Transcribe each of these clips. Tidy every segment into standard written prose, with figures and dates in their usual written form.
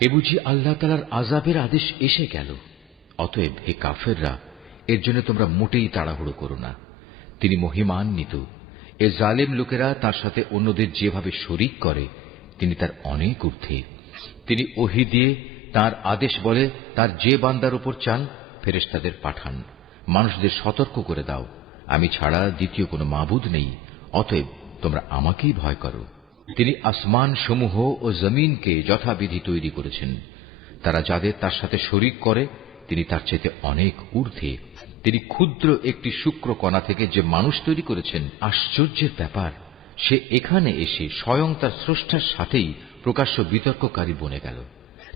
এ বুঝি আল্লাহ তাআলার আযাবের আদেশ এসে গেল? অতএব হে কাফেররা, এর জন্য তোমরা মোটেই তাড়াহুড়ো করো না। তিনি মহিমান্বিত। এ জালেম লোকেরা তার সাথে অন্যদের যেভাবে শরীক করে, তিনি তার অনেক ঊর্ধ্বে। তিনি ওহী দিয়ে তার আদেশ বলে তার যে বান্দার উপর চান ফেরেশতাদের পাঠান, মানুষদের সতর্ক করে দাও, আমি ছাড়া দ্বিতীয় কোনো মাবুদ নেই, অতএব তোমরা আমাকেই ভয় করো। তিনি আসমান সমূহ ও জমিনকে যথাবিধি তৈরি করেছেন। তারা যাদের তার সাথে শরীক করে, তিনি তার চাইতে অনেক ঊর্ধ্বে। তিনি ক্ষুদ্র একটি শুক্র কণা থেকে যে মানুষ তৈরি করেছেন, আশ্চর্যের ব্যাপার, সে এখানে এসে স্বয়ং তার স্রষ্টার সাথেই প্রকাশ্য বিতর্ককারী বনে গেল।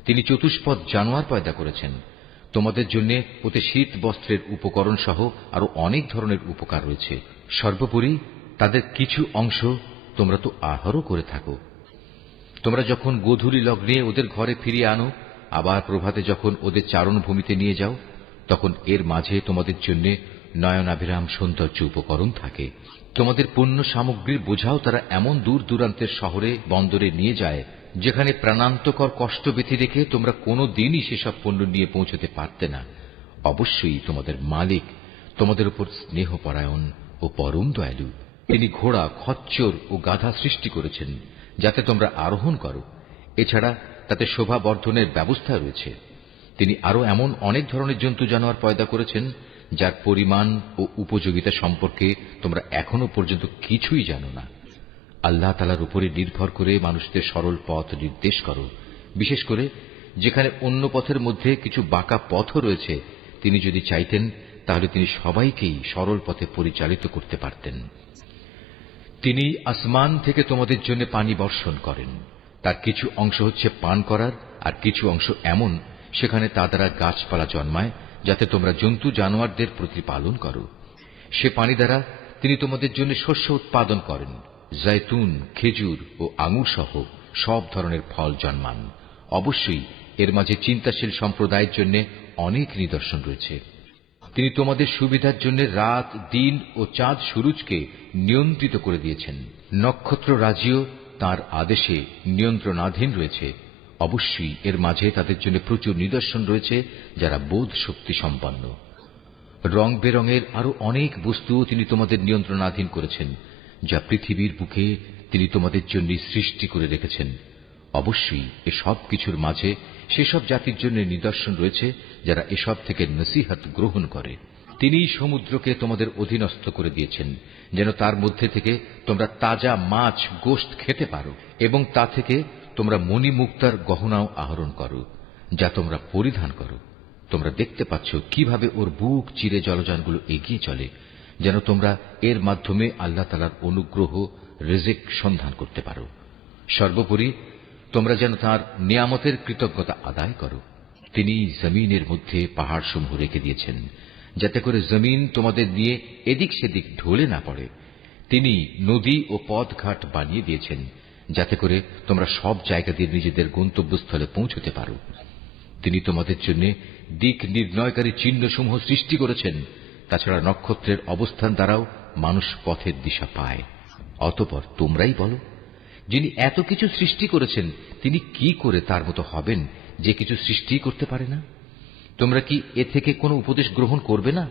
তিনি চতুষ্পদ জানোয়ার পয়দা করেছেন। তোমাদের জন্য ওতে শীত বস্ত্রের উপকরণ সহ আরো অনেক ধরনের উপকার রয়েছে। সর্বোপরি তাদের কিছু অংশ তোমরা তো আহারও করে থাকো। তোমরা যখন গোধূলি লগ্নে ওদের ঘরে ফিরিয়ে আনো, আবার প্রভাতে যখন ওদের চারণভূমিতে নিয়ে যাও, তখন এর মাঝে তোমাদের জন্য নয়নাভিরাম সৌন্দর্য উপকরণ থাকে। তোমাদের পণ্য সামগ্রীর বোঝাও তারা এমন দূর দূরান্তের শহরে বন্দরে নিয়ে যায়, যেখানে প্রাণান্তকর কষ্ট ব্যথি রেখে তোমরা কোনো দিনই সেসব পণ্য নিয়ে পৌঁছতে পারতে না। অবশ্যই তোমাদের মালিক তোমাদের উপর স্নেহপরায়ণ ও পরম দয়ালু। তিনি ঘোড়া, খচ্চর ও গাধা সৃষ্টি করেছেন যাতে তোমরা আরোহণ করো। এছাড়া তাতে শোভা বর্ধনের ব্যবস্থা রয়েছে। তিনি আরো এমন অনেক ধরনের জন্তু জানোয়ার পয়দা করেছেন যার পরিমাণ ও উপযোগিতা সম্পর্কে তোমরা এখনো পর্যন্ত কিছুই জানো না। আল্লাহ তাআলার উপরে নির্ভর করে মানুষদের সরল পথ নির্দেশ করো, বিশেষ করে যেখানে অন্য পথের মধ্যে কিছু বাঁকা পথও রয়েছে। তিনি যদি চাইতেন তাহলে তিনি সবাইকেই সরল পথে পরিচালিত করতে পারতেন। তিনি আসমান থেকে তোমাদের জন্য পানি বর্ষণ করেন। তার কিছু অংশ হচ্ছে পান করার, আর কিছু অংশ এমন সেখানে তা দ্বারা গাছপালা জন্মায়, যাতে তোমরা জন্তু জানোয়ারদের প্রতিপালন করো। সে পানি দ্বারা তিনি তোমাদের জন্য শস্য উৎপাদন করেন। জৈতুন, খেজুর ও আঙুর সহ সব ধরনের ফল জন্মান। অবশ্যই এর মাঝে চিন্তাশীল সম্প্রদায়ের জন্য অনেক নিদর্শন রয়েছে। তিনি তোমাদের সুবিধার জন্য রাত, দিন ও চাঁদ সূরজকে নিয়ন্ত্রিত করে দিয়েছেন। নক্ষত্র রাজিও তাঁর আদেশে নিয়ন্ত্রণাধীন রয়েছে। অবশ্যই এর মাঝে তাদের জন্য প্রচুর নিদর্শন রয়েছে যারা বোধ শক্তি সম্পন্ন। রং বেরঙের আরো অনেক বস্তুও তিনি তোমাদের নিয়ন্ত্রণাধীন করেছেন, যা পৃথিবীর বুকে তিনি তোমাদের জন্য সৃষ্টি করে রেখেছেন। অবশ্যই এসব কিছুর মাঝে সেসব জাতির জন্য নিদর্শন রয়েছে যারা এসব থেকে নসিহত গ্রহণ করে। তিনিই সমুদ্রকে তোমাদের অধীনস্থ করে দিয়েছেন, যেন তার মধ্যে থেকে তোমরা তাজা মাছ, গোশত খেতে পারো, এবং তা থেকে তোমরা মণিমুক্তার গহনাও আহরণ করো, যা তোমরা পরিধান করো। তোমরা দেখতে পাচ্ছ কিভাবে ওর বুক চিরে জলযানগুলো এগিয়ে চলে, যেন তোমরা এর মাধ্যমে আল্লাহ তাআলার অনুগ্রহ, রিজিক সন্ধান করতে পারো। সর্বোপরি তোমরা যেন তাঁর নিয়ামতের কৃতজ্ঞতা আদায় করো। তিনি জমিনের মধ্যে পাহাড় সমূহ রেখে দিয়েছেন, যাতে করে জমিন তোমাদের নিয়ে এদিক সেদিক ঢলে না পড়ে। তিনি নদী ও পথঘাট বানিয়ে দিয়েছেন, যাতে করে তোমরা সব জায়গা দিয়ে নিজেদের গন্তব্যস্থলে পৌঁছতে পারো। তিনি তোমাদের জন্য দিক নির্ণয়কারী চিহ্নসমূহ সৃষ্টি করেছেন। তাছাড়া নক্ষত্রের অবস্থান দ্বারাও মানুষ পথের দিশা পায়। অতঃপর তোমরাই বলো, যিনি এত কিছু সৃষ্টি করেছেন তিনি কি করে তার মতো হবেন যে কিছু সৃষ্টি করতে পারে না? তোমরা কি এ থেকে কোনো উপদেশ গ্রহণ করবে না?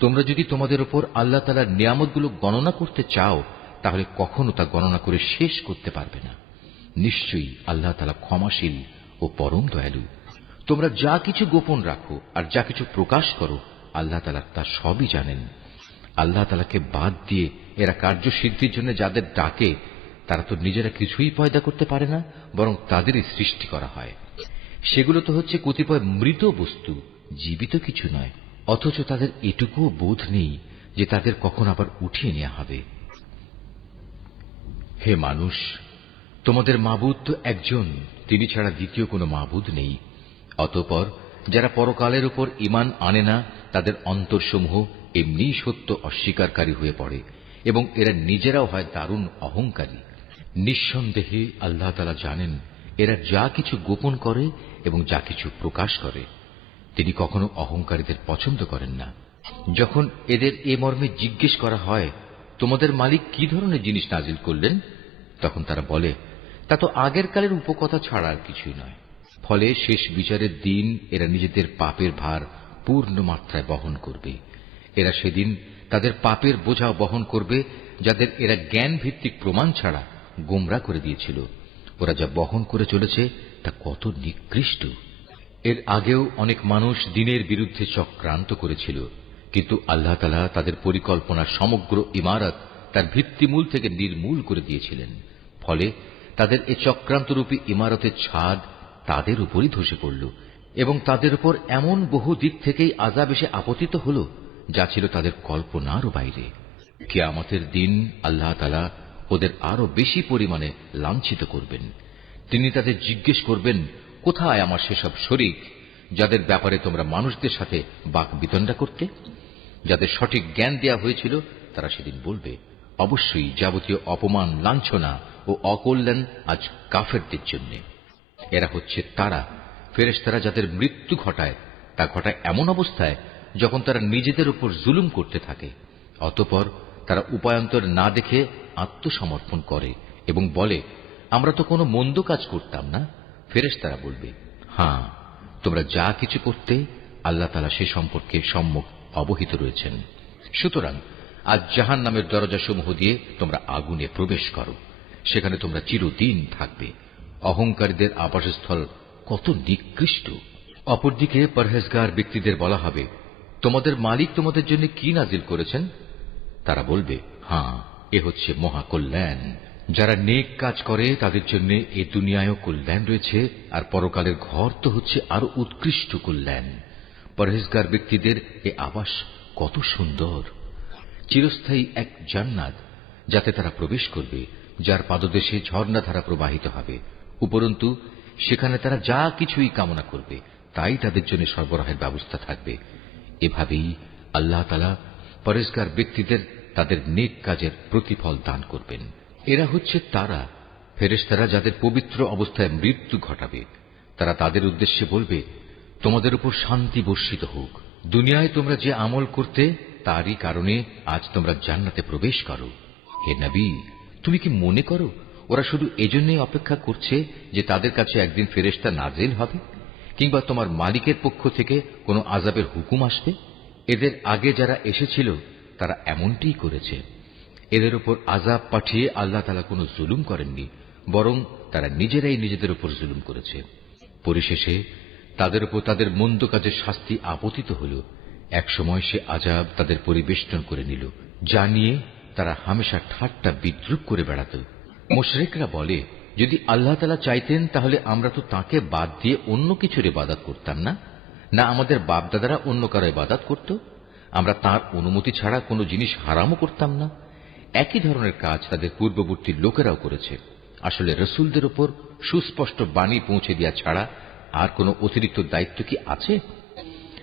তোমরা যদি তোমাদের উপর আল্লাহ তাআলার নিয়ামতগুলো গণনা করতে চাও, তাহলে কখনো তা গণনা করে শেষ করতে পারবে না। নিশ্চয়ই আল্লাহ তাআলা ক্ষমাশীল ও পরম দয়ালু। তোমরা যা কিছু গোপন রাখো আর যা কিছু প্রকাশ করো, আল্লাহ তাআলা তা সবই জানেন। আল্লাহ তাআলাকে বাদ দিয়ে এরা কার্যসিদ্ধির জন্য যাদের ডাকে, তারা তো নিজেরা কিছুই পয়দা করতে পারে না, বরং তাদেরই সৃষ্টি করা হয়। সেগুলো তো হচ্ছে কতিপয় মৃত বস্তু, জীবিত কিছু নয়। অথচ তাদের এটুকুও বোধ নেই যে তাদের কখন আবার উঠিয়ে নেওয়া হবে। হে মানুষ, তোমাদের মাবুদ তো একজন, তিনি ছাড়া দ্বিতীয় কোনো মাবুদ নেই। অতঃপর যারা পরকালের উপর ঈমান আনে না, তাদের অন্তরসমূহ এমনিই সত্য অস্বীকারী হয়ে পড়ে, এবং এরা নিজেরাও হয় দারুণ অহংকারী। নিঃসন্দেহে আল্লাহ তাআলা জানেন এরা যা কিছু গোপন করে এবং যা কিছু প্রকাশ করে। তিনি কখনো অহংকারীদের পছন্দ করেন না। যখন এদের এ মর্মে জিজ্ঞেস করা হয়, তোমাদের মালিক কি ধরনের জিনিস নাজিল করলেন, তখন তারা বলে, তা তো আগের কালের উপকথা ছাড়া আর কিছুই নয়। ফলে শেষ বিচারের দিন এরা নিজেদের পাপের ভার পূর্ণ মাত্রায় বহন করবে। এরা সেদিন তাদের পাপের বোঝা বহন করবে, যাদের এরা জ্ঞান ভিত্তিক প্রমাণ ছাড়া গোমরা করে দিয়েছিল। ওরা যা বহন করে চলেছে তা কত নিকৃষ্ট। এর আগেও অনেক মানুষ দ্বীনের বিরুদ্ধে চক্রান্ত করেছিল, কিন্তু আল্লাহ তাআলা তাদের পরিকল্পনার সমগ্র ইমারত তার ভিত্তিমূল থেকে নির্মূল করে দিয়েছিলেন। ফলে তাদের এ চক্রান্তরূপী ইমারতের ছাদ তাদের উপরই ধসে পড়ল এবং তাদের উপর এমন বহু দিক থেকেই আযাব এসে আপতিত হল, যা ছিল তাদের কল্পনারও বাইরে। কিয়ামতের দিন আল্লাহ তাআলা ওদের আরো বেশি পরিমাণে লাঞ্ছিত করবেন। তিনি তাদের জিজ্ঞেস করবেন, কোথায় আমার সেসব শরীক যাদের ব্যাপারে তোমরা মানুষদের সাথে বাক বিতণ্ডা করতে? যাদের সঠিক জ্ঞান দেয়া হয়েছিল তারা সেদিন বলবে, অবশ্যই যাবতীয় অপমান, লাঞ্ছনা ও অকল্যাণ আজ কাফেরদের জন্য। এরা হচ্ছে তারা ফেরেশতারা যাদের মৃত্যু ঘটায়, তা ঘটায় এমন অবস্থায় যখন তারা নিজেদের উপর জুলুম করতে থাকে। অতঃপর তারা উপায়ান্তর না দেখে আত্মসমর্পণ করে এবং বলে, আমরা তো কোনো মন্দ কাজ করতাম না। ফেরেশতারা বলবে, হ্যাঁ, তোমরা যা কিছু করতে আল্লাহ তাআলা সে সম্পর্কে সম্যক অবহিত রয়েছেন। সুতরাং আজ জাহান্নামের দরজাসমূহ দিয়ে তোমরা আগুনে প্রবেশ করো, সেখানে তোমরা চিরদিন থাকবে। অহংকারীদের আবাসস্থল কত নিকৃষ্ট। অপরদিকে পরহেজগার ব্যক্তিদের বলা হবে, তোমাদের মালিক তোমাদের জন্য কি নাজিল করেছেন? তারা বলবে, হ্যাঁ, এ হচ্ছে মহাকল্যাণ। যারা নেক কাজ করে তাদের জন্য এ দুনিয়ায়ও কল্যাণ রয়েছে, আর পরকালের ঘর তো হচ্ছে আরো উৎকৃষ্ট কল্যাণ। পরহেজগার ব্যক্তিদের এ আবাস কত সুন্দর, চিরস্থায়ী এক জান্নাত, যাতে তারা প্রবেশ করবে, যার পাদদেশে ঝর্ণাধারা প্রবাহিত হবে। উপরন্তু সেখানে তারা যা কিছুই কামনা করবে তাই তাদের জন্য সরবরাহের ব্যবস্থা থাকবে। এভাবেই আল্লাহ তাআলা পরহেজগার ব্যক্তিদের তাদের নেক কাজের প্রতিফল দান করবেন। এরা হচ্ছে তারা ফেরেশতারা যাদের পবিত্র অবস্থায় মৃত্যু ঘটাবে। তারা তাদের উদ্দেশ্যে বলবে, তোমাদের উপর শান্তি বর্ষিত হোক। দুনিয়ায় তোমরা যে আমল করতে তারই কারণে আজ তোমরা জান্নাতে প্রবেশ করো। হে নবী, তুমি কি মনে করো ওরা শুধু এজন্যই অপেক্ষা করছে যে তাদের কাছে একদিন ফেরেশতা নাজিল হবে, কিংবা তোমার মালিকের পক্ষ থেকে কোনো আযাবের হুকুম আসবে? এদের আগে যারা এসেছিল তারা এমনটিই করেছে। এদের উপর আযাব পাঠিয়ে আল্লাহ তাআলা কোনো জুলুম করেননি, বরং তারা নিজেরাই নিজেদের উপর জুলুম করেছে। পরিশেষে তাদের উপর তাদের মন্দ কাজের শাস্তি আপতিত হল। একসময় সে আযাব তাদের পরিবেষ্টন করে নিল, যা নিয়ে তারা হামেশা ঠাট্টা বিদ্রূপ করে বেড়াত। মুশরিকরা বলে, যদি আল্লাহ তাআলা চাইতেন তাহলে আমরা তো তাঁকে বাদ দিয়ে অন্য কিছুর ইবাদত করতাম না, না আমাদের বাপদাদারা অন্য কারো ইবাদত করত। আমরা তাঁর অনুমতি ছাড়া কোনো জিনিস হারামও করতাম না। একই ধরনের কাজ তাদের পূর্ববর্তী লোকেরাও করেছে। আসলে রসুলদের উপর সুস্পষ্ট বাণী পৌঁছে দেওয়া ছাড়া আর কোনো অতিরিক্ত দায়িত্ব কি আছে?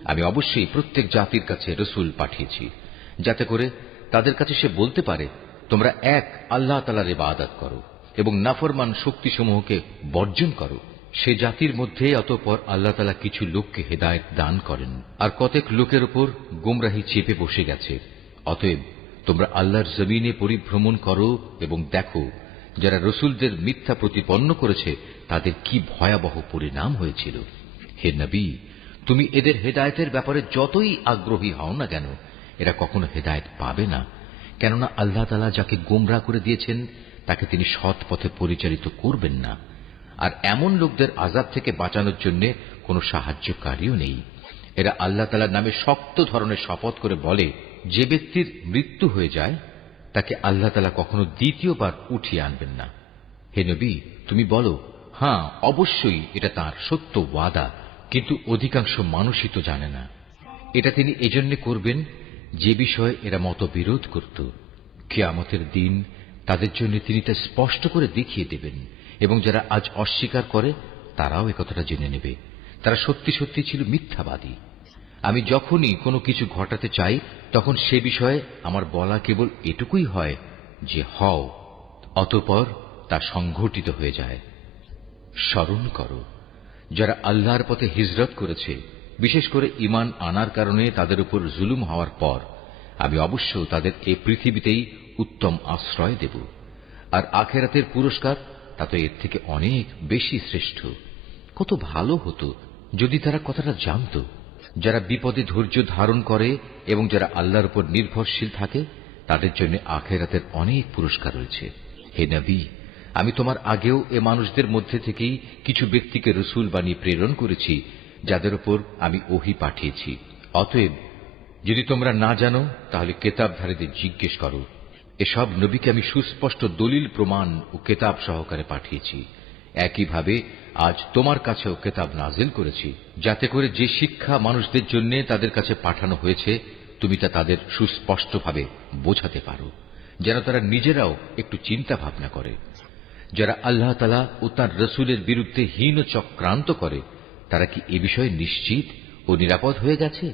আমি অবশ্যই প্রত্যেক জাতির কাছে রসুল পাঠিয়েছি, যাতে করে তাদের কাছে সে বলতে পারে, তোমরা এক আল্লাহ তাআলার ইবাদত করো এবং নাফরমান শক্তিসমূহকে বর্জন করো। সে জাতির মধ্যে অতঃপর আল্লাহ তাআলা কিছু লোককে হেদায়েত দান করেন, আর কতক লোকের উপর গোমরাহি চেপে বসে গেছে। অতএব তোমরা আল্লাহর জমিনে পরিভ্রমণ করো এবং দেখো যারা রসুলদের মিথ্যা প্রতিপন্ন করেছে তাদের কি ভয়াবহ পরিণাম হয়েছিল। হে নবী, তুমি এদের হেদায়েতের ব্যাপারে যতই আগ্রহী হও না কেন, এরা কখনো হেদায়েত পাবে না। কেননা আল্লাহ তাআলা যাকে গোমরা করে দিয়েছেন তাকে তিনি সৎ পথে পরিচালিত করবেন না। আর এমন লোকদের আযাব থেকে বাঁচানোর জন্য কোনো সাহায্যকারীও নেই। এরা আল্লাহ তাআলার নামে শক্ত ধরনের শপথ করে বলে, যে ব্যক্তির মৃত্যু হয়ে যায় তাকে আল্লাহ তাআলা কখনো দ্বিতীয়বার উঠিয়ে আনবেন না। হে নবী, তুমি বলো, হ্যাঁ, অবশ্যই এটা তাঁর সত্য ওয়াদা, কিন্তু অধিকাংশ মানুষই তো জানে না। এটা তিনি এজন্য করবেন যে বিষয়ে এরা মতবিরোধ করত। কিয়ামতের দিন তাদের জন্য তিনি তা স্পষ্ট করে দেখিয়ে দেবেন, এবং যারা আজ অস্বীকার করে তারাও একথাটা জেনে নেবে, তারা সত্যি সত্যি ছিল মিথ্যাবাদী। আমি যখনই কোনো কিছু ঘটাতে চাই তখন সে বিষয়ে আমার বলা কেবল এটুকুই হয় যে হও, অতঃপর তা সংঘটিত হয়ে যায়। স্মরণ করো, যারা আল্লাহর পথে হিজরত করেছে, বিশেষ করে ঈমান আনার কারণে তাদের উপর জুলুম হওয়ার পর, আমি অবশ্য তাদের এই পৃথিবীতেই উত্তম আশ্রয় দেব, আর আখিরাতের পুরস্কার তা তো এর থেকে অনেক বেশি শ্রেষ্ঠ। কত ভালো হতো যদি তারা কথাটা জানত। যারা বিপদে ধৈর্য ধারণ করে এবং যারা আল্লাহর উপর নির্ভরশীল থাকে তাদের জন্য আখিরাতের অনেক পুরস্কার রয়েছে। হে নবী, আমি তোমার আগেও এ মানুষদের মধ্যে থেকেই কিছু ব্যক্তিকে রসুল বানিয়ে প্রেরণ করেছি যাদের উপর আমি ওহী পাঠিয়েছি। অতএব যদি তোমরা না জানো তাহলে কেতাবধারীদের জিজ্ঞেস করো। এসব নবীকে আমি সুস্পষ্ট দলিল প্রমাণ ও কেতাব সহকারে পাঠিয়েছি। একইভাবে আজ তোমার কাছেও কেতাব নাজিল করেছি, যাতে করে যে শিক্ষা মানুষদের জন্য তাদের কাছে পাঠানো হয়েছে তুমি তা তাদের সুস্পষ্টভাবে বোঝাতে পারো, যেন তারা নিজেরাও একটু চিন্তা ভাবনা করে। যারা আল্লাহ তাআলা ও তাঁর রসুলের বিরুদ্ধে হীন চক্রান্ত করে তারা কি এ বিষয়ে নিশ্চিত ও নিরাপদ হয়ে গেছে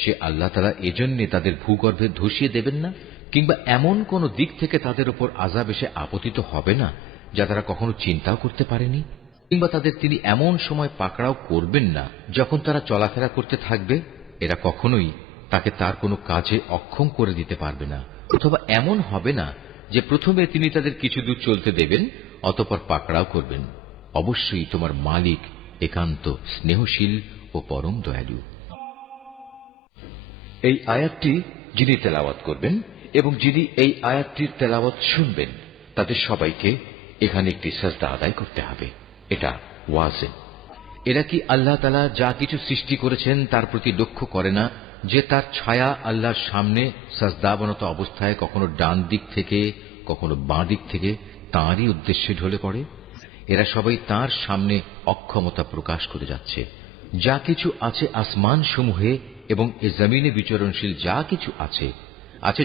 যে আল্লাহ তাআলা এজন্য তাদের ভূগর্ভে ধসিয়ে দেবেন না, কিংবা এমন কোন দিক থেকে তাদের উপর আযাব এসে আপতিত হবে না যা তারা কখনো চিন্তাও করতে পারেনি, কিংবা তাদের তিনি এমন সময় পাকড়াও করবেন না যখন তারা চলাফেরা করতে থাকবে। এরা কখনোই তাকে তার কোনো কাজে অক্ষম করে দিতে পারবে না, অথবা এমন হবে না যে প্রথমে তিনি তাদের কিছু দূর চলতে দেবেন অতঃপর পাকড়াও করবেন। অবশ্যই তোমার মালিক একান্ত স্নেহশীল ও পরম দয়ালু। এই আয়াতটি যিনি তেলাওয়াত করবেন এবং যিনি এই আয়াতটির তেলাওয়াত শুনবেন তাদের সবাইকে এখানে একটি সাজদা আদায় করতে হবে। এটা ওয়াজিব। এরা কি আল্লাহ তাআলা যা কিছু সৃষ্টি করেছেন তার প্রতি লক্ষ্য করে না যে তার ছায়া আল্লাহর সামনে সাজদাবনত অবস্থায় কখনো ডান দিক থেকে কখনো বাঁ দিক থেকে তাঁরই উদ্দেশ্যে ঢলে পড়ে? এরা সবাই তাঁর সামনে অক্ষমতা প্রকাশ করে যাচ্ছে। যা কিছু আছে আসমান সমূহে এবং এ জমিনে বিচরণশীল যা কিছু আছে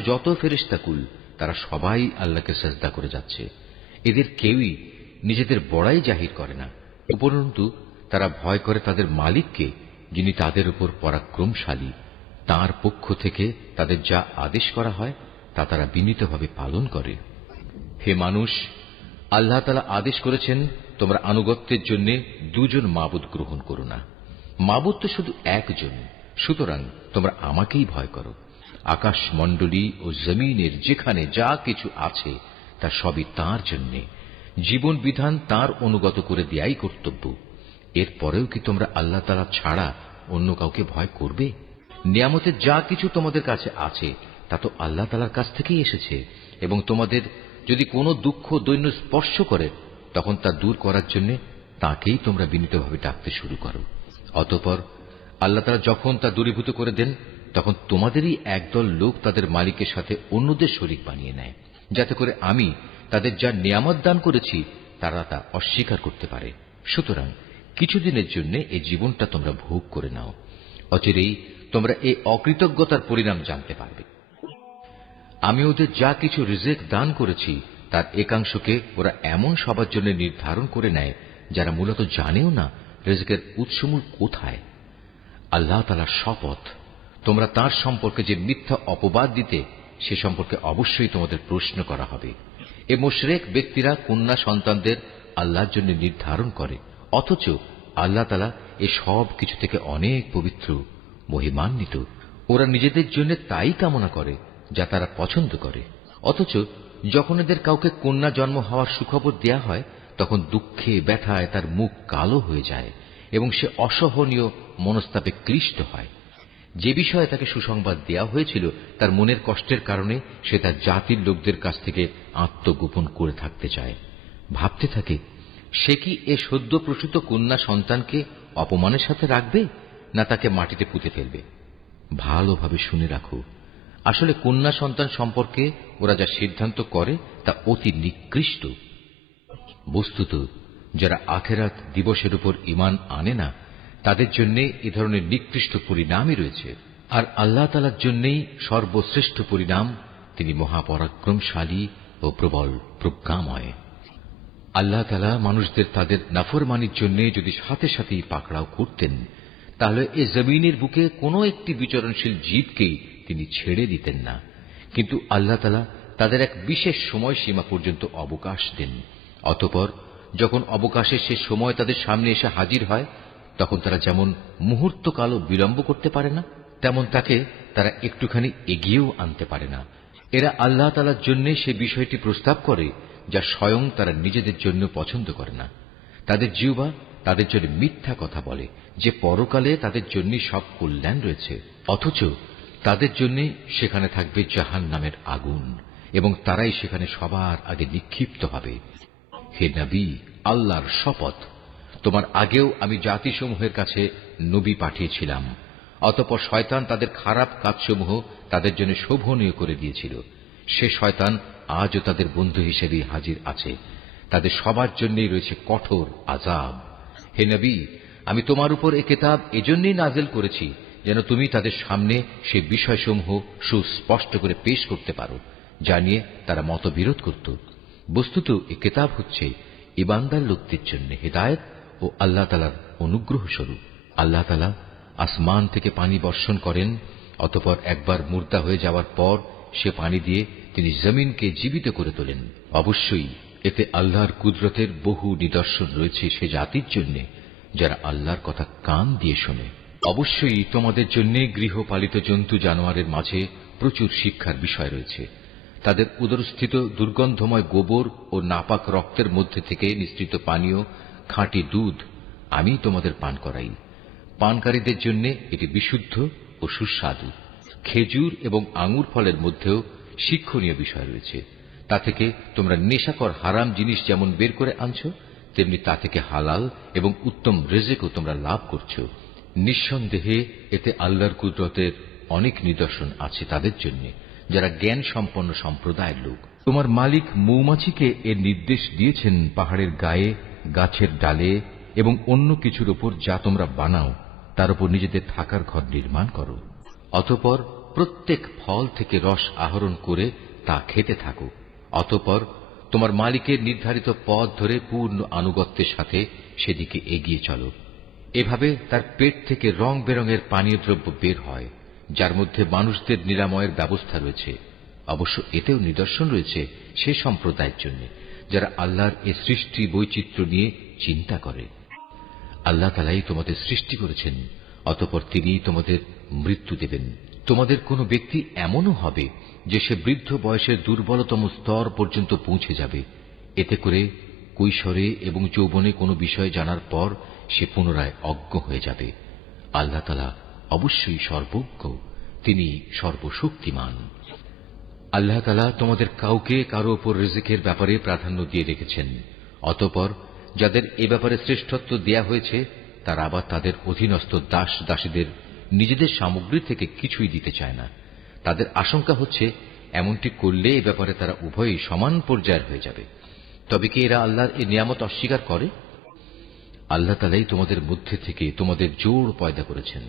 যত ফেরেশতাকুল, তারা সবাই আল্লাহকে সাজদা করে যাচ্ছে। এদের কেউই নিজেদের বড়াই জাহির করে না, উপরন্তু তারা ভয় করে তাদের মালিককে, যিনি তাদের উপর পরাক্রমশালী। তাঁর পক্ষ থেকে তাদের যা আদেশ করা হয় তা তারা বিনীতভাবে পালন করে। হে মানুষ, আল্লাহ তাআলা আদেশ করেছেন তোমরা আনুগত্যের জন্য দুজন মাবুদ গ্রহণ করো না। মাবুদ তো শুধু একজন, সুতরাং তোমরা আমাকেই ভয় করো। আকাশমণ্ডলী ও জমিনের যেখানে যা কিছু আছে তা সবই তাঁর জন্যে। জীবন বিধান তাঁর অনুগত করে দেয়াই কর্তব্য। এরপরেও কি তোমরা আল্লাহ তাআলা ছাড়া অন্য কাউকে ভয় করবে? নিয়ামতের যা কিছু তোমাদের কাছে আছে তা তো আল্লাহ তাআলার কাছ থেকেই এসেছে, এবং তোমাদের যদি কোনো দুঃখ দৈন্য স্পর্শ করে তখন তা দূর করার জন্য তাঁকেই তোমরা বিনীতভাবে ডাকতে শুরু করো। অতঃপর আল্লাহ তাআলা যখন তা দূরীভূত করে দেন তখন তোমাদেরই একদল লোক তাদের মালিকের সাথে অন্যদের শরীক বানিয়ে নেয়, যাতে করে আমি তাদের যা নিয়ামত দান করেছি তারা তা অস্বীকার করতে পারে। সুতরাং কিছুদিনের জন্য এই জীবনটা তোমরা ভোগ করে নাও, অচিরেই তোমরা এই অকৃতজ্ঞতার পরিণাম জানতে পারবে। আমি ওদের যা কিছু রিজিক দান করেছি তার একাংশকে ওরা এমন সবার জন্য নির্ধারণ করে নেয় যারা মূলত জানেও না রিজিকের উৎসমূল কোথায়। আল্লাহ তাআলার শপথ, তোমরা তার সম্পর্কে যে মিথ্যা অপবাদ দিতে সে সম্পর্কে অবশ্যই তোমাদের প্রশ্ন করা হবে। এ মুশরিক ব্যক্তিরা কন্যা সন্তানদের আল্লাহর জন্য নির্ধারণ করে, অথচ আল্লাহ তাআলা এ সব কিছু থেকে অনেক পবিত্র, মহিমান্বিত। ওরা নিজেদের জন্য তাই কামনা করে যা তারা পছন্দ করে, অথচ যখন এদের কাউকে কন্যা জন্ম হওয়ার সুখবর দেয়া হয় তখন দুঃখে ব্যথায় তার মুখ কালো হয়ে যায় এবং সে অসহনীয় মনস্তাপে ক্লিষ্ট হয়। যে বিষয়ে তাকে সুসংবাদ দেয়া হয়েছিল তার মনের কষ্টের কারণে সে তার জাতির লোকদের কাছ থেকে আত্মগোপন করে থাকতে চায়। ভাবতে থাকে, সে কি এ সদ্য প্রসূত কন্যা সন্তানকে অপমানের সাথে রাখবে না তাকে মাটিতে পুঁতে ফেলবে। ভালোভাবে শুনে রাখো, আসলে কন্যা সন্তান সম্পর্কে ওরা যা সিদ্ধান্ত করে তা অতি নিকৃষ্ট। বস্তুত যারা আখেরাত দিবসের উপর ঈমান আনে না তাদের জন্য এ ধরনের নিকৃষ্ট পরিণামই রয়েছে। আর আল্লাহ তাআলার জন্যই সর্বশ্রেষ্ঠ পরিণাম, তিনি মহাপরাক্রমশালী ও প্রবল প্রজ্ঞাময়। আল্লাহ তাআলা মানুষদের তাদের নাফরমানির জন্য যদি সাথে সাথেই পাকড়াও করতেন তাহলে এ জমিনের বুকে কোনো একটি বিচরণশীল জীবকেই তিনি ছেড়ে দিতেন না, কিন্তু আল্লাহ তাআলা তাদের এক বিশেষ সময়সীমা পর্যন্ত অবকাশ দেন। অতঃপর যখন অবকাশের সে সময় তাদের সামনে এসে হাজির হয় তখন তারা যেমন মুহূর্তকালও বিলম্ব করতে পারে না, তেমন তাকে তারা একটুখানি এগিয়েও আনতে পারে না। এরা আল্লাহ তাআলার জন্য সে বিষয়টি প্রস্তাব করে যা স্বয়ং তারা নিজেদের জন্য পছন্দ করে না। তাদের জিহ্বা তাদের জন্য মিথ্যা কথা বলে যে পরকালে তাদের জন্য সব কল্যাণ রয়েছে, অথচ তাদের জন্য সেখানে থাকবে জাহান্নামের আগুন এবং তারাই সেখানে সবার আগে নিক্ষিপ্ত হবে। হে নবী, আল্লাহর শপথ, তোমার আগেও আমি জাতিসমূহের কাছে নবী পাঠিয়েছিলাম, অতঃপর শয়তান তাদের খারাপ কাজসমূহ তাদের জন্য শোভনীয় করে দিয়েছিল। সে শয়তান আজও তাদের বন্ধু হিসেবে হাজির আছে। তাদের সবার জন্যই রয়েছে কঠোর আযাব। হে নবী, আমি তোমার উপর এ কিতাব এজন্যই নাযিল করেছি যেন তুমি তাদের সামনে সেই বিষয়সমূহ সুস্পষ্ট করে পেশ করতে পারো যা নিয়ে তারা মতবিরোধ করত। বস্তুত এ কিতাব হচ্ছে ঈমানদার লোকদের জন্য হিদায়াত ও আল্লাহ তাআলার অনুগ্রহ স্বরূপ। আল্লাহ তাআলা আসমান থেকে পানি বর্ষণ করেন, অতঃপর একবার মুর্দা হয়ে যাওয়ার পর সে পানি দিয়ে তিনি জমিনকে জীবিত করে তোলেন। অবশ্যই এতে আল্লাহর কুদরতের বহু নিদর্শন রয়েছে সে জাতির জন্য যারা আল্লাহর কথা কান দিয়ে শোনে। অবশ্যই তোমাদের জন্য গৃহপালিত জন্তু জানোয়ারের মাঝে প্রচুর শিক্ষার বিষয় রয়েছে। তাদের উদরস্থিত দুর্গন্ধময় গোবর ও নাপাক রক্তের মধ্যে থেকে নিঃসৃত পানীয় খাঁটি দুধ আমি তোমাদের পান করাই। পানকারীদের জন্য এটি বিশুদ্ধ ও সুস্বাদু। খেজুর এবং আঙুর ফলের মধ্যেও শিক্ষণীয় বিষয় রয়েছে। তা থেকে তোমরা নেশাকর হারাম জিনিস যেমন বের করে আনছো, তেমনি তা থেকে হালাল এবং উত্তম রিজিকও তোমরা লাভ করছো। নিঃসন্দেহে এতে আল্লাহর কুদরতের অনেক নিদর্শন আছে তাদের জন্য যারা জ্ঞান সম্পন্ন সম্প্রদায়ের লোক। তোমার মালিক মৌমাছিকে এর নির্দেশ দিয়েছেন পাহাড়ের গায়ে, গাছের ডালে এবং অন্য কিছুর উপর যা তোমরা বানাও তার উপর নিজেদের থাকার ঘর নির্মাণ করো। অতঃপর প্রত্যেক ফল থেকে রস আহরণ করে তা খেতে থাকো। অতঃপর তোমার মালিকের নির্ধারিত পথ ধরে পূর্ণ আনুগত্যের সাথে সেদিকে এগিয়ে চলো। এভাবে তার পেট থেকে রং বেরঙের পানীয় দ্রব্য বের হয় যার মধ্যে মানুষদের নিরাময়ের ব্যবস্থা রয়েছে। অবশ্য এতেও নিদর্শন রয়েছে সে সম্প্রদায়ের জন্য যারা আল্লাহর এ সৃষ্টি বৈচিত্র্য নিয়ে চিন্তা করে। আল্লাহ তাআলাই তোমাদের সৃষ্টি করেছেন, অতঃপর তিনিই তোমাদের মৃত্যু দেবেন। তোমাদের কোনো ব্যক্তি এমনও হবে যে সে বৃদ্ধ বয়সের দুর্বলতম স্তর পর্যন্ত পৌঁছে যাবে। এতে করে কৈশোরে এবং যৌবনে কোনো বিষয় জানার পর সে পুনরায় অজ্ঞ হয়ে যাবে। আল্লাহ তাআলা অবশ্যই সর্বজ্ঞ, তিনি সর্বশক্তিমান। আল্লাহ তাআলা তোমাদের কাউকে কারো উপর রিজিকের ব্যাপারে প্রাধান্য দিয়ে রেখেছেন। অতঃপর যাদের এ ব্যাপারে শ্রেষ্ঠত্ব দেয়া হয়েছে তারা আবার তাদের অধীনস্থ দাস দাসীদের নিজেদের সামগ্রী থেকে কিছুই দিতে চায় না। তাদের আশঙ্কা হচ্ছে এমনটি করলে এ ব্যাপারে তারা উভয়ই সমান পর্যায়ের হয়ে যাবে। তবে কি এরা আল্লাহর এই নিয়ামত অস্বীকার করে? আল্লাহ তাআলাই তোমাদের মধ্যে থেকে তোমাদের জোড় পয়দা করেছেন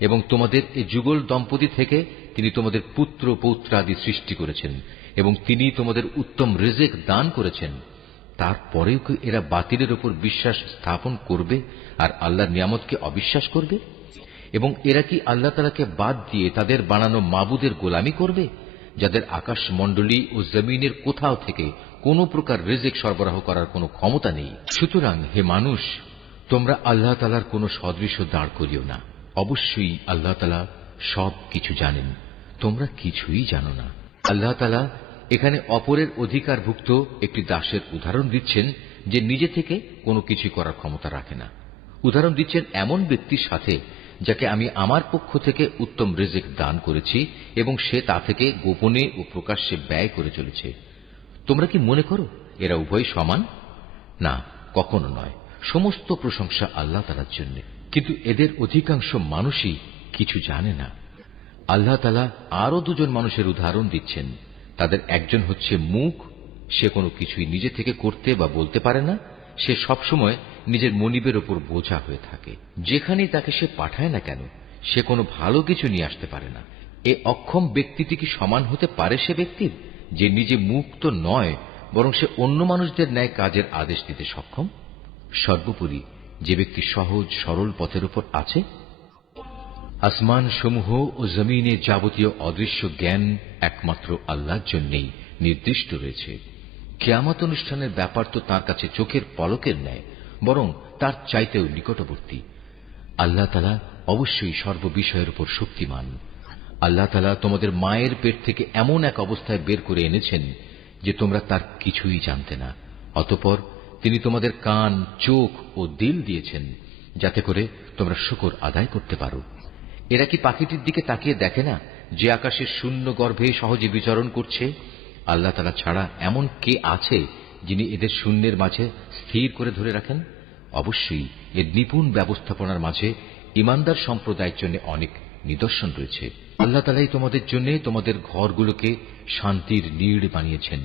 এবং তোমাদের এই যুগল দম্পতি থেকে তিনি তোমাদের পুত্র পৌত্রাদি সৃষ্টি করেছেন এবং তিনি তোমাদের উত্তম রিজিক দান করেছেন। তারপরেও কি এরা বাতিলের উপর বিশ্বাস স্থাপন করবে আর আল্লাহর নিয়ামতকে অবিশ্বাস করবে? এবং এরা কি আল্লাহ তাআলাকে বাদ দিয়ে তাদের বানানো মাবুদের গোলামি করবে যাদের আকাশমণ্ডলী ও জমিনের কোথাও থেকে কোনো প্রকার রিজিক সরবরাহ করার কোনো ক্ষমতা নেই? সুতরাং হে মানুষ, তোমরা আল্লাহ তাআলার কোনো সদৃশ দাঁড় করিও না। অবশ্যই আল্লাহ তাআলা সব কিছু জানেন, তোমরা কিছুই জানো না। আল্লাহ তাআলা এখানে অপরের অধিকারভুক্ত একটি দাসের উদাহরণ দিচ্ছেন যে নিজে থেকে কোনো কিছু করার ক্ষমতা রাখে না। উদাহরণ দিচ্ছেন এমন ব্যক্তির সাথে যাকে আমি আমার পক্ষ থেকে উত্তম রিজিক দান করেছি এবং সে তা থেকে গোপনে ও প্রকাশ্যে ব্যয় করে চলেছে। তোমরা কি মনে করো এরা উভয় সমান? না, কখনো নয়। সমস্ত প্রশংসা আল্লাহ তাআলার জন্য, কিন্তু এদের অধিকাংশ মানুষই কিছু জানে না। আল্লাহ তাআলা আরো দুজন মানুষের উদাহরণ দিচ্ছেন। তাদের একজন হচ্ছে মূক, সে কোনো কিছুই নিজে থেকে করতে বা বলতে পারে না। সে সবসময় নিজের মনিবের ওপর বোঝা হয়ে থাকে। যেখানেই তাকে সে পাঠায় না কেন সে কোনো ভালো কিছু নিয়ে আসতে পারে না। এ অক্ষম ব্যক্তিটি কি সমান হতে পারে সে ব্যক্তির যে নিজে মুক্ত নয়, বরং সে অন্য মানুষদের ন্যায় কাজের আদেশ দিতে সক্ষম? সর্বোপরি যে ব্যক্তি সহজ সরল পথের উপর আছে। আসমান সমূহ ও জমিনের যাবতীয় অদৃশ্য জ্ঞান একমাত্র আল্লাহর জন্যই নির্দিষ্ট রয়েছে। কিয়ামত অনুষ্ঠানের ব্যাপার তো তাঁর কাছে চোখের পলকের ন্যায়, বরং তার চাইতেও নিকটবর্তী। আল্লাহ তাআলা অবশ্যই সর্ববিষয়ের উপর শক্তিমান। আল্লাহ তাআলা তোমাদের মায়ের পেট থেকে এমন এক অবস্থায় বের করে এনেছেন যে তোমরা তার কিছুই জানতে না। অতঃপর তিনি তোমাদের কান, চোখ ও দিল দিয়েছেন, যাতে করে তোমরা শুকর আদায় করতে পারো। এরা কি পাখিটির দিকে তাকিয়ে দেখে না যে আকাশের শূন্য গর্ভে সহজে বিচরণ করছে? আল্লাহ তাআলা ছাড়া এমন কে আছে যিনি এদের শূন্যের মাঝে স্থির করে ধরে রাখেন? অবশ্যই এর নিপুণ ব্যবস্থাপনার মাঝে ইমানদার সম্প্রদায়ের জন্য অনেক নিদর্শন রয়েছে। আল্লাহ তাআলাই তোমাদের জন্য তোমাদের ঘরগুলোকে শান্তির নীড় বানিয়েছেন।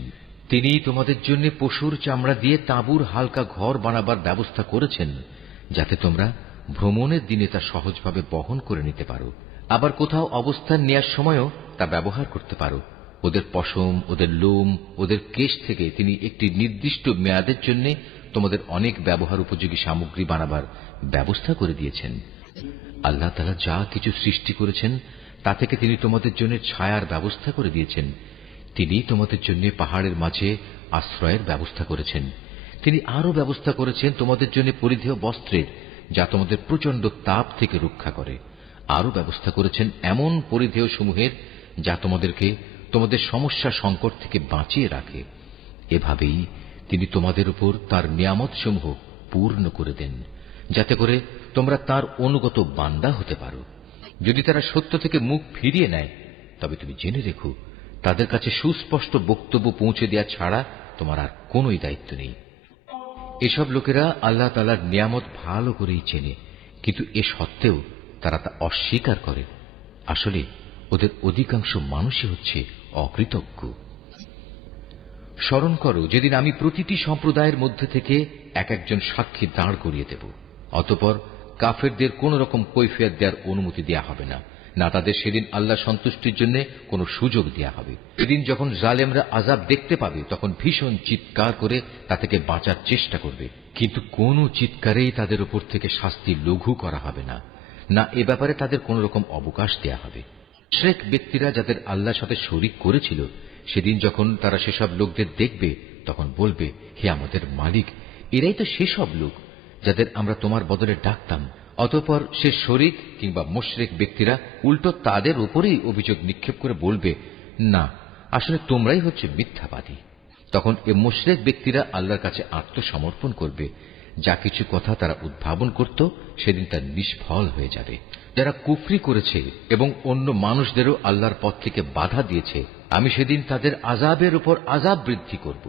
তিনি তোমাদের জন্য পশুর চামড়া দিয়ে তাঁবুর হালকা ঘর বানাবার ব্যবস্থা করেছেন, যাতে তোমরা ভ্রমণের দিনে তা সহজভাবে বহন করে নিতে পারো। আবার কোথাও অবস্থান নেয়ার সময়ও তা ব্যবহার করতে পারো। ওদের পশম, ওদের লোম, ওদের কেশ থেকে তিনি একটি নির্দিষ্ট মেয়াদের জন্য তোমাদের অনেক ব্যবহার উপযোগী সামগ্রী বানাবার ব্যবস্থা করে দিয়েছেন। আল্লাহ তাআলা যা কিছু সৃষ্টি করেছেন তা থেকে তিনি তোমাদের জন্য ছায়ার ব্যবস্থা করে দিয়েছেন। তিনি তোমাদের জন্য পাহাড়ের মাঝে আশ্রয়ের ব্যবস্থা করেছেন। তিনি আরো ব্যবস্থা করেছেন তোমাদের জন্য পরিধেয় বস্ত্রের, যা তোমাদের প্রচন্ড তাপ থেকে রক্ষা করে। আরো ব্যবস্থা করেছেন এমন পরিধেয় সমূহের, যা তোমাদেরকে তোমাদের সমস্যা সংকট থেকে বাঁচিয়ে রাখে। এভাবেই তিনি তোমাদের উপর তার নিয়ামত সমূহ পূর্ণ করে দেন, যাতে করে তোমরা তার অনুগত বান্দা হতে পারো। যদি তারা সত্য থেকে মুখ ফিরিয়ে নেয়, তবে তুমি জেনে রেখো, তাদের কাছে সুস্পষ্ট বক্তব্য পৌঁছে দেওয়া ছাড়া তোমার আর কোনই দায়িত্ব নেই। এসব লোকেরা আল্লাহ তাআলার নিয়ামত ভালো করেই চেনে, কিন্তু এ সত্ত্বেও তারা তা অস্বীকার করে। আসলে ওদের অধিকাংশ মানুষই হচ্ছে অকৃতজ্ঞ। স্মরণ করো যেদিন আমি প্রতিটি সম্প্রদায়ের মধ্যে থেকে এক একজন সাক্ষী দাঁড় করিয়ে দেব। অতঃপর কাফেরদের কোন রকম কৈফিয়ত দেওয়ার অনুমতি দেয়া হবে না, না তাদের সেদিন আল্লাহ সন্তুষ্টির জন্য কোন সুযোগ দেয়া হবে। সেদিন যখন জালেমরা আযাব দেখতে পাবে, তখন ভীষণ চিৎকার করে তা থেকে বাঁচার চেষ্টা করবে, কিন্তু কোন চিৎকারেই তাদের উপর থেকে শাস্তি লঘু করা হবে না, না এ ব্যাপারে তাদের কোন রকম অবকাশ দেয়া হবে। মুশরিক ব্যক্তিরা যাদের আল্লাহর সাথে শরীক করেছিল, সেদিন যখন তারা সেসব লোকদের দেখবে, তখন বলবে, হে আমাদের মালিক, এরাই তো সেসব লোক যাদের আমরা তোমার বদলে ডাকতাম। অতঃপর সে শরীক কিংবা মুশরিক ব্যক্তিরা উল্টো তাদের উপরেই অভিযোগ নিক্ষেপ করে বলবে, না, আসলে তোমরাই হচ্ছে মিথ্যাবাদী। তখন এ মুশরিক ব্যক্তিরা আল্লাহর কাছে আত্মসমর্পণ করবে। যা কিছু কথা তারা উদ্ভাবন করত, সেদিন তা নিষ্ফল হয়ে যাবে। যারা কুফরি করেছে এবং অন্য মানুষদেরও আল্লাহর পথ থেকে বাধা দিয়েছে, আমি সেদিন তাদের আযাবের উপর আযাব বৃদ্ধি করব।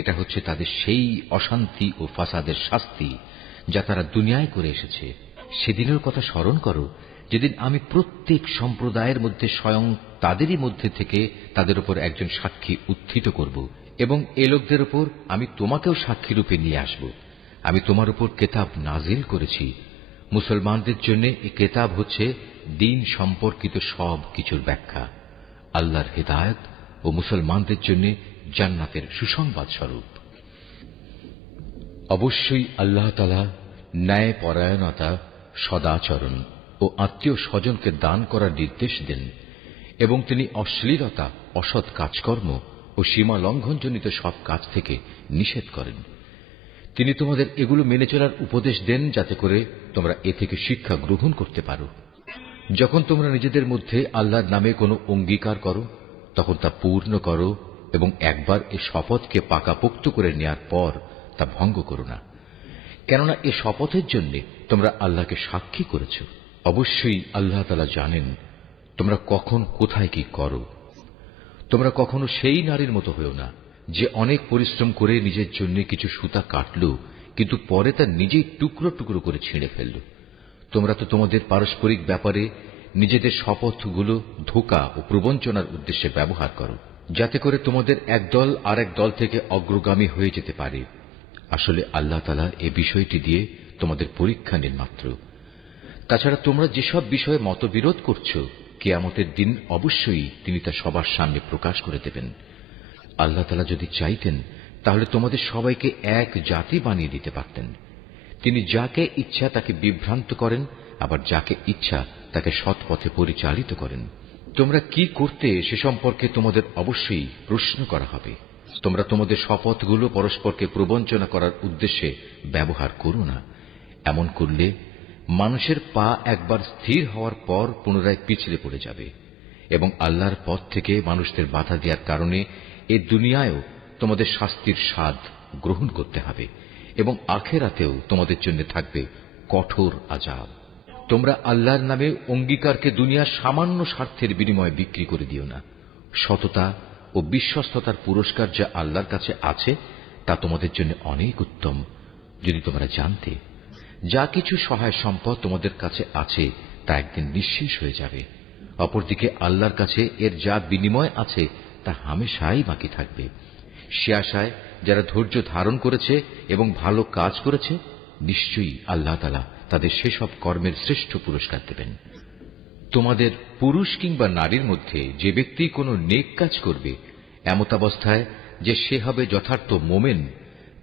এটা হচ্ছে তাদের সেই অশান্তি ও ফাসাদের শাস্তি যা তারা দুনিয়ায় করে এসেছে। সেদিনের কথা স্মরণ করো, যেদিন আমি প্রত্যেক সম্প্রদায়ের মধ্যে স্বয়ং তাদেরই মধ্যে থেকে তাদের উপর একজন সাক্ষী উত্থিত করব, এবং এ লোকদের উপর আমি তোমাকেও সাক্ষী রূপে নিয়ে আসব। আমি তোমার উপর কেতাব নাজিল করেছি। মুসলমানদের জন্য এই কেতাব হচ্ছে দ্বীন সম্পর্কিত সব কিছুর ব্যাখ্যা, আল্লাহর হিদায়াত ও মুসলমানদের জন্য জান্নাতের সুসংবাদ স্বরূপ। অবশ্যই আল্লাহ তাআলা ন্যায় পরায়ণতা, সদাচরণ ও আত্মীয় স্বজনকে দান করার নির্দেশ দেন, এবং তিনি অশ্লীলতা, অসৎ কাজকর্ম ও সীমা লঙ্ঘনজনিত সব কাজ থেকে নিষেধ করেন। তিনি তোমাদের এগুলো মেনে চলার উপদেশ দেন, যাতে করে তোমরা এ থেকে শিক্ষা গ্রহণ করতে পারো। যখন তোমরা নিজেদের মধ্যে আল্লাহর নামে কোনো অঙ্গীকার করো, তখন তা পূর্ণ করো, এবং একবার এ শপথকে পাকাপোক্ত করে নেয়ার পর তা ভঙ্গ করো না, কেননা এ শপথের জন্য তোমরা আল্লাহকে সাক্ষী করেছ। অবশ্যই আল্লাহ তাআলা জানেন তোমরা কখন কোথায় কি করো। তোমরা কখনো সেই নারীর মতো হয়েও না, যে অনেক পরিশ্রম করে নিজের জন্য কিছু সুতা কাটল, কিন্তু পরে তা নিজেই টুকরো টুকরো করে ছিঁড়ে ফেলল। তোমরা তো তোমাদের পারস্পরিক ব্যাপারে নিজেদের শপথগুলো ধোঁকা ও প্রবঞ্চনার উদ্দেশ্যে ব্যবহার করো, যাতে করে তোমাদের একদল আর এক দল থেকে অগ্রগামী হয়ে যেতে পারে। আসলে আল্লাহ তাআলা এ বিষয়টি দিয়ে তোমাদের পরীক্ষা নেন মাত্র। তাছাড়া তোমরা যেসব বিষয়ে মতবিরোধ করছো, কিয়ামতের দিন অবশ্যই তিনি তা সবার সামনে প্রকাশ করে দেবেন। আল্লাহ তাআলা যদি চাইতেন, তাহলে তোমাদের সবাইকে এক জাতি বানিয়ে দিতে পারতেন। তিনি যাকে ইচ্ছা তাকে বিভ্রান্ত করেন, আবার যাকে ইচ্ছা তাকে সৎ পথে পরিচালিত করেন। তোমরা কি করতে সে সম্পর্কে তোমাদের অবশ্যই প্রশ্ন করা হবে। তোমরা তোমাদের শপথগুলো পরস্পরকে প্রবঞ্চনা করার উদ্দেশ্যে ব্যবহার করো না। এমন করলে মানুষের পা একবার স্থির হওয়ার পর পুনরায় পিছলে পড়ে যাবে, এবং আল্লাহর পথ থেকে মানুষদের বাধা দেওয়ার কারণে এ দুনিয়ায়ও তোমাদের শাস্তির স্বাদ গ্রহণ করতে হবে, এবং আখেরাতেও তোমাদের জন্য থাকবে কঠোর আযাব। তোমরা আল্লাহর নামে অঙ্গীকারকে দুনিয়ার সামান্য স্বার্থের বিনিময়ে বিক্রি করে দিও না। সততা ও বিশ্বস্ততার পুরস্কার যা আল্লাহর কাছে আছে তা তোমাদের জন্য অনেক উত্তম। যদি তোমরা জানতে, যা কিছু সহায় সম্পদ তোমাদের কাছে আছে তা একদিন নিঃশেষ হয়ে যাবে। অপরদিকে আল্লাহর কাছে এর যা বিনিময় আছে তা হামেশাই বাকি থাকবে। সে আশায় যারা ধৈর্য ধারণ করেছে এবং ভালো কাজ করেছে, নিশ্চয়ই আল্লাহ তাআলা তাদের সেসব কর্মের শ্রেষ্ঠ পুরস্কার দেবেন। তোমাদের পুরুষ কিংবা নারীর মধ্যে যে ব্যক্তি কোনো নেক কাজ করবে এমতাবস্থায় যে সে হবে যথার্থ মোমেন,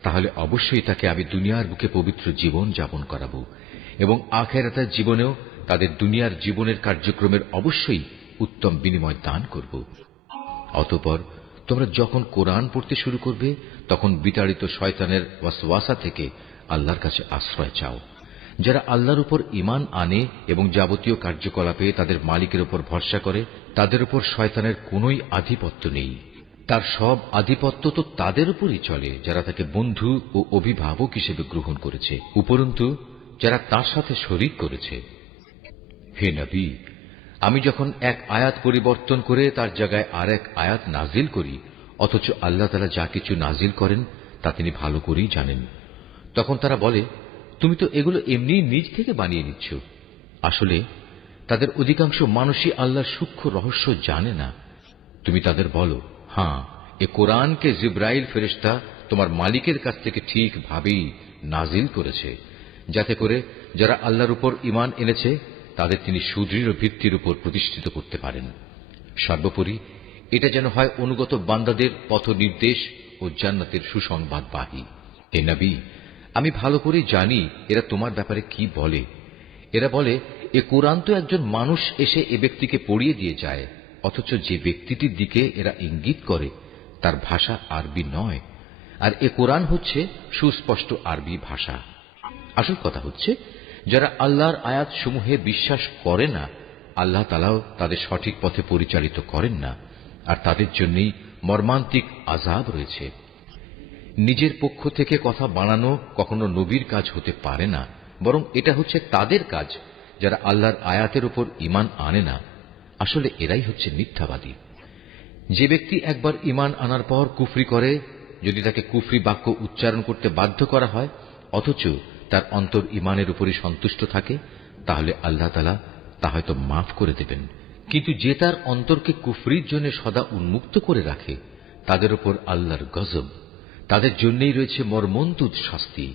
তাহলে অবশ্যই তাকে আমি দুনিয়ার বুকে পবিত্র জীবন যাপন করাবো এবং আখিরাতের জীবনেও তাদের দুনিয়ার জীবনের কার্যক্রমের অবশ্যই উত্তম বিনিময় দান করব। অতঃপর তোমরা যখন কোরআন পড়তে শুরু করবে তখন বিতাড়িত শয়তানের ওয়াসওয়াসা থেকে আল্লাহর কাছে আশ্রয় চাও। যারা আল্লাহর উপর ঈমান আনে এবং যাবতীয় কার্যকলাপে তাদের মালিকের উপর ভরসা করে, তাদের উপর শয়তানের কোনোই আধিপত্য নেই। তার সব আধিপত্য তো তাদের উপরই চলে যারা তাকে বন্ধু ও অভিভাবক হিসেবে গ্রহণ করেছে, উপরন্তু যারা তার সাথে শরীক করেছে। হে নবী, আমি যখন এক আয়াত পরিবর্তন করে তার জায়গায় আর এক আয়াত নাজিল করি, অথচ আল্লাহ তাআলা যা কিছু নাজিল করেন তা তিনি ভালো করেই জানেন, তখন তারা বলে, তুমি তো এগুলো এমনি নিজ থেকে বানিয়ে নিচ্ছ। আসলে তাদের অধিকাংশ মানুষই আল্লাহর সূক্ষ্ম রহস্য জানে না। তুমি তাদের বলো, হ্যাঁ, এ কোরআনকে জিব্রাইল ফেরেশতা তোমার মালিকের কাছ থেকে ঠিকভাবেই নাজিল করেছে, যাতে করে যারা আল্লাহর উপর ঈমান এনেছে তাদের তিনি সুদৃঢ় ভিত্তির উপর প্রতিষ্ঠিত করতে পারেন। সর্বোপরি এটা যেন হয় অনুগত বান্দাদের পথ নির্দেশ ও জান্নাতের সুসংবাদবাহী। হে নবী, আমি ভালো করেই জানি এরা তোমার ব্যাপারে কি বলে। এরা বলে, এ কোরআন তো একজন মানুষ এসে এ ব্যক্তিকে পড়িয়ে দিয়ে যায়, অথচ যে ব্যক্তিটির দিকে এরা ইঙ্গিত করে তার ভাষা আরবি নয়, আর এ কোরআন হচ্ছে সুস্পষ্ট আরবি ভাষা। আসল কথা হচ্ছে, যারা আল্লাহর আয়াত সমূহে বিশ্বাস করে না, আল্লাহ তাআলাও তাদের সঠিক পথে পরিচালিত করেন না, আর তাদের জন্যই মর্মান্তিক আযাব রয়েছে। নিজের পক্ষ থেকে কথা বানানো কখনো নবীর কাজ হতে পারে না, বরং এটা হচ্ছে তাদের কাজ যারা আল্লাহর আয়াতের উপর ঈমান আনে না। আসলে এরাই হচ্ছে মিথ্যাবাদী। যে ব্যক্তি একবার ঈমান আনার পর কুফরি করে, যদি তাকে কুফরি বাক্য উচ্চারণ করতে বাধ্য করা হয় অথচ তার অন্তর ঈমানের উপরই সন্তুষ্ট থাকে, তাহলে আল্লাহ তাআলা তা হয়তো মাফ করে দেবেন। কিন্তু যে তার অন্তরকে কুফরির জন্য সদা উন্মুক্ত করে রাখে, তাদের উপর আল্লাহর গজব, তাদের জন্যই রয়েছে মর্মন্তুদ শাস্তি।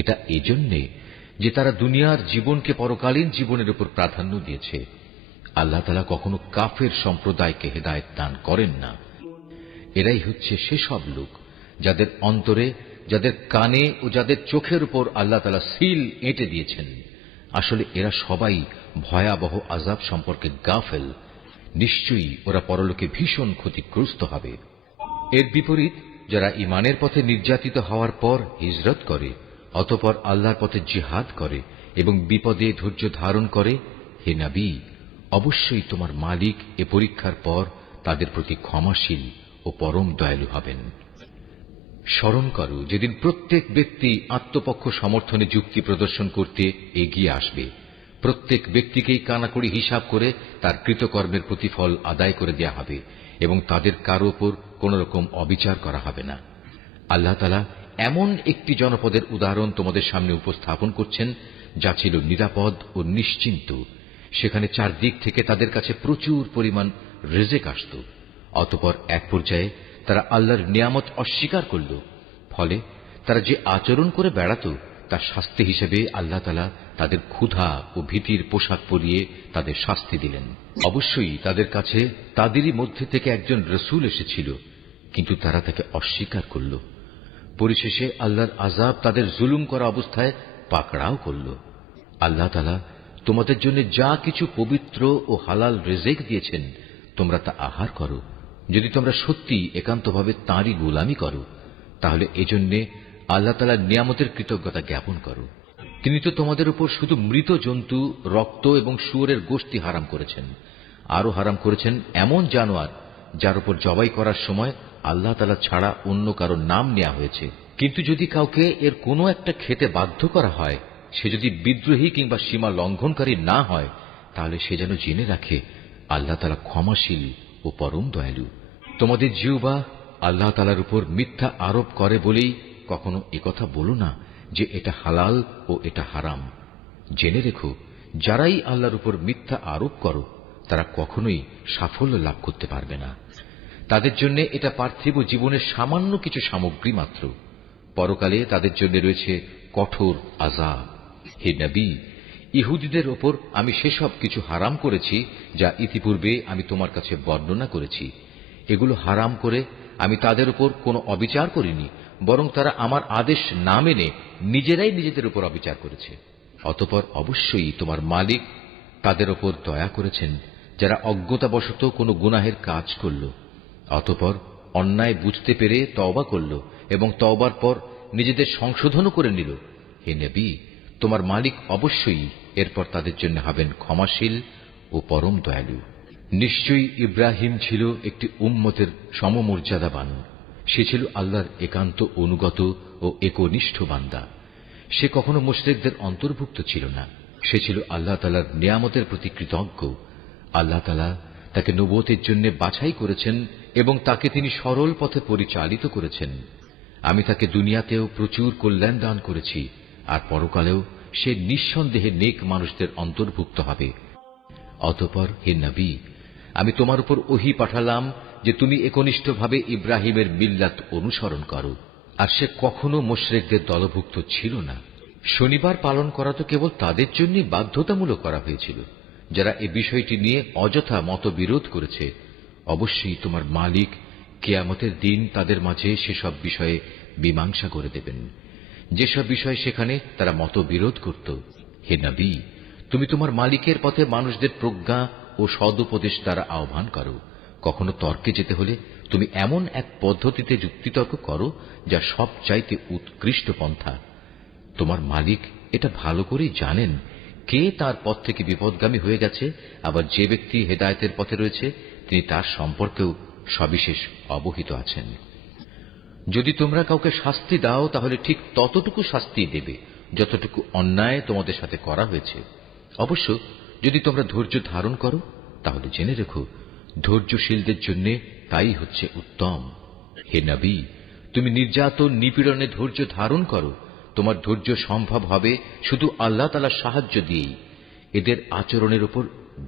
এটা এজন্যে যে তারা দুনিয়ার জীবনকে পরকালীন জীবনের উপর প্রাধান্য দিয়েছে। আল্লাহ তাআলা কখনো কাফের সম্প্রদায়কে হেদায়েত দান করেন না। এরাই হচ্ছে সেসব লোক যাদের অন্তরে, যাদের কানে ও যাদের চোখের উপর আল্লাহ তাআলা সিল এঁটে দিয়েছেন। আসলে এরা সবাই ভয়াবহ আযাব সম্পর্কে গাফেল। নিশ্চয়ই ওরা পরলোকে ভীষণ ক্ষতিগ্রস্ত হবে। এর বিপরীত যারা ঈমানের পথে নির্যাতিত হওয়ার পর হিজরত করে, অতঃপর আল্লাহর পথে জিহাদ করে এবং বিপদে ধৈর্য ধারণ করে, হে নবী, অবশ্যই তোমার মালিক এ পরীক্ষার পর তাদের প্রতি ক্ষমাশীল ও পরম দয়ালু হবেন। স্মরণ করো যেদিন প্রত্যেক ব্যক্তি আত্মপক্ষ সমর্থনে যুক্তি প্রদর্শন করতে এগিয়ে আসবে। প্রত্যেক ব্যক্তিকেই কানাকড়ি হিসাব করে তার কৃতকর্মের প্রতিফল আদায় করে দেয়া হবে এবং তাদের কারো উপর কোন রকম অবিচার করা হবে না। আল্লাহ তাআলা এমন একটি জনপদের উদাহরণ তোমাদের সামনে উপস্থাপন করছেন যা ছিল নিরাপদ ও নিশ্চিন্ত। সেখানে চারদিক থেকে তাদের কাছে প্রচুর পরিমাণ রিজিক আসত। অতঃপর এক পর্যায়ে তারা আল্লাহর নিয়ামত অস্বীকার করল। ফলে তারা যে আচরণ করে বেড়াত তার শাস্তি হিসেবে আল্লাহ তাআলা তাদের ক্ষুধা ও ভীতির পোশাক পরিয়ে তাদের শাস্তি দিলেন। অবশ্যই তাদের কাছে তাদেরই মধ্যে থেকে একজন রাসূল এসেছিল, কিন্তু তারা তাকে অস্বীকার করল। পরিশেষে আল্লাহর আযাব তাদের জুলুম করা অবস্থায় পাকড়াও করল। আল্লাহ তাআলা তোমাদের জন্য যা কিছু পবিত্র ও হালাল রিজিক দিয়েছেন তোমরা তা আহার করো। যদি তোমরা সত্যি একান্তভাবে তাঁরই গোলামি করো, তাহলে এজন্য আল্লাহ তাআলার নিয়ামতের কৃতজ্ঞতা জ্ঞাপন করো। তিনি তো তোমাদের উপর শুধু মৃত জন্তু, রক্ত এবং শুয়োরের গোশত হারাম করেছেন। আরো হারাম করেছেন এমন জানোয়ার যার উপর জবাই করার সময় আল্লাহ তাআলা ছাড়া অন্য কারো নাম নেওয়া হয়েছে, কিন্তু যদি কাউকে এর কোনো একটা খেতে বাধ্য করা হয়, সে যদি বিদ্রোহী কিংবা সীমা লঙ্ঘনকারী না হয়, তাহলে সে যেন জেনে রাখে আল্লাহ তাআলা ক্ষমাশীল ও পরম দয়ালু। তোমাদের জিহ্বা আল্লাহ তাআলার উপর মিথ্যা আরোপ করে বলেই কখনো একথা বলো না যে এটা হালাল ও এটা হারাম। জেনে রেখো, যারাই আল্লাহর উপর মিথ্যা আরোপ করো তারা কখনোই সাফল্য লাভ করতে পারবে না। তাদের জন্য এটা পার্থিব জীবনের সামান্য কিছু সামগ্রী মাত্র। পরকালে তাদের জন্য রয়েছে কঠোর আযাব। হে নবী, ইহুদিদের ওপর আমি সেসব কিছু হারাম করেছি যা ইতিপূর্বে আমি তোমার কাছে বর্ণনা করেছি। এগুলো হারাম করে আমি তাদের উপর কোনো অবিচার করিনি, বরং তারা আমার আদেশ না মেনে নিজেরাই নিজেদের উপর অবিচার করেছে। অতঃপর অবশ্যই তোমার মালিক তাদের ওপর দয়া করেছেন যারা অজ্ঞতাবশত কোনো গুনাহের কাজ করল, অতঃপর অন্যায় বুঝতে পেরে তওবা করল এবং তওবার পর নিজেদের সংশোধনও করে নিল। হে নবী, তোমার মালিক অবশ্যই এরপর তাদের জন্য হবেন ক্ষমাশীল ও পরম দয়ালু। নিশ্চয়ই ইব্রাহিম ছিল একটি উম্মতের সমমর্যাদাবান। সে ছিল আল্লাহর একান্ত অনুগত ও একনিষ্ঠ বান্দা। সে কখনো মুশরিকদের অন্তর্ভুক্ত ছিল না। সে ছিল আল্লাহ তাআলার নিয়ামতের প্রতি কৃতজ্ঞ। আল্লাহ তাআলা তাকে নবুয়তের জন্য বাছাই করেছেন এবং তাকে তিনি সরল পথে পরিচালিত করেছেন। আমি তাকে দুনিয়াতেও প্রচুর কল্যাণ দান করেছি, আর পরকালেও সে নিঃসন্দেহে নেক মানুষদের অন্তর্ভুক্ত হবে। অতঃপর হে নবী, আমি তোমার উপর ওহী পাঠালাম যে তুমি একনিষ্ঠভাবে ইব্রাহিমের মিল্লাত অনুসরণ করো। আর সে কখনো মুশরিকদের দলভুক্ত ছিল না। শনিবার পালন করা তো কেবল তাদের জন্যই বাধ্যতামূলক করা হয়েছিল যারা এ বিষয়টি নিয়ে অযথা মতবিরোধ করেছে। অবশ্যই তোমার মালিক কিয়ামতের দিন তাদের মাঝে সেসব বিষয়ে মীমাংসা করে দেবেন, যেসব বিষয় সেখানে তারা মতবিরোধ করত। হে নবী, তুমি তোমার মালিকের পথে মানুষদের প্রজ্ঞা ও সদুপদেশ দ্বারা আহ্বান করো। কখনো তর্কে যেতে হলে তুমি এমন এক পদ্ধতিতে যুক্তিতর্ক করো যা সবচাইতে উৎকৃষ্ট পন্থা। তোমার মালিক এটা ভালো করেই জানেন কে তার পথ থেকে বিপদগামী হয়ে গেছে, আবার যে ব্যক্তি হেদায়েতের পথে রয়েছে তিনি তার সম্পর্কেও সবিশেষ অবহিত আছেন। যদি তোমরা কাউকে শাস্তি দাও তাহলে ঠিক ততটুকু শাস্তি দেবে যতটুকু অন্যায় তোমাদের সাথে করা হয়েছে। অবশ্য যদি তোমরা ধৈর্য ধারণ করো তাহলে জেনে রেখো ধৈর্যশীলদের জন্য তাই হচ্ছে উত্তম। হে নবী, তুমি নির্যাতন নিপীড়নে ধৈর্য ধারণ করো। তোমার ধৈর্য সম্ভব হবে শুধু আল্লাহ তাআলার সাহায্য দিয়েই। এদের আচরণের উপর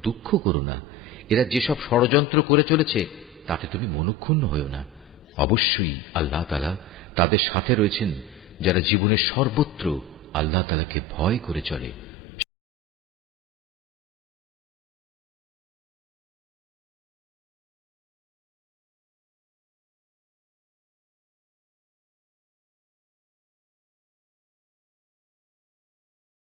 দুঃখ করো না। এরা যেসব ষড়যন্ত্র করে চলেছে তাতে তুমি মনক্ষুণ্ণ হও না। অবশ্যই আল্লাহ তাআলা তাদের সাথে রয়েছেন যারা জীবনের সর্বত্র আল্লাহ তাআলাকে ভয় করে চলে।